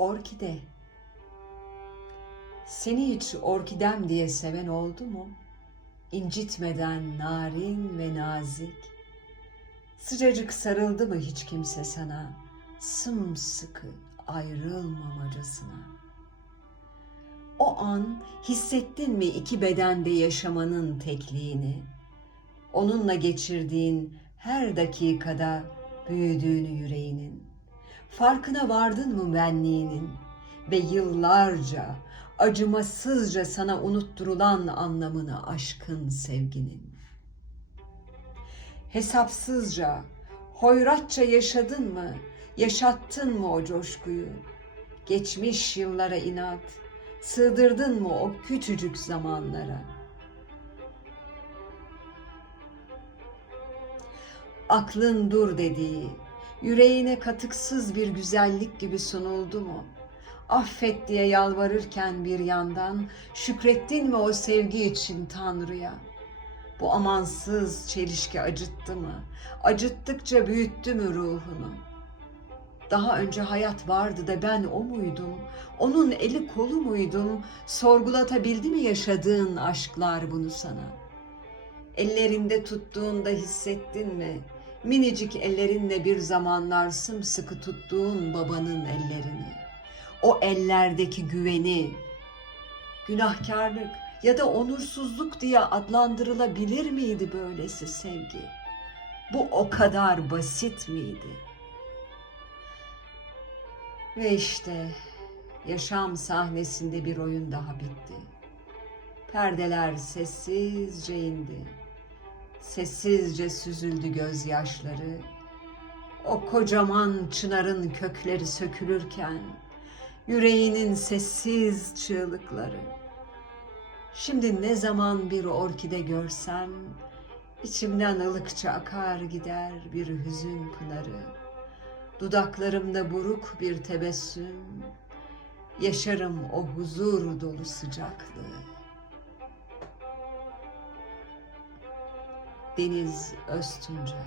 Orkide. Seni hiç orkidem diye seven oldu mu? İncitmeden narin ve nazik. Sıcacık sarıldı mı hiç kimse sana? Sımsıkı ayrılmamacasına. O an hissettin mi iki bedende yaşamanın tekliğini? Onunla geçirdiğin her dakikada büyüdüğünü yüreğinin. Farkına vardın mı benliğinin ve yıllarca acımasızca sana unutturulan anlamını aşkın sevginin. Hesapsızca, hoyratça yaşadın mı, yaşattın mı o coşkuyu? Geçmiş yıllara inat, sığdırdın mı o küçücük zamanlara? Aklın dur dediği, yüreğine katıksız bir güzellik gibi sunuldu mu? Affet diye yalvarırken bir yandan şükrettin mi o sevgi için Tanrı'ya? Bu amansız çelişki acıttı mı? Acıttıkça büyüttü mü ruhunu? Daha önce hayat vardı da ben o muydum? Onun eli kolu muydum? Sorgulatabildi mi yaşadığın aşklar bunu sana? Ellerinde tuttuğunda hissettin mi? Minicik ellerinle bir zamanlar sımsıkı tuttuğun babanın ellerini. O ellerdeki güveni, günahkarlık ya da onursuzluk diye adlandırılabilir miydi böylesi sevgi? Bu o kadar basit miydi? Ve işte yaşam sahnesinde bir oyun daha bitti. Perdeler sessizce indi. Sessizce süzüldü gözyaşları. O kocaman çınarın kökleri sökülürken yüreğinin sessiz çığlıkları. Şimdi ne zaman bir orkide görsem içimden ılıkça akar gider bir hüzün pınarı. Dudaklarımda buruk bir tebessüm, yaşarım o huzur dolu sıcaklığı. Deniz Öztuncer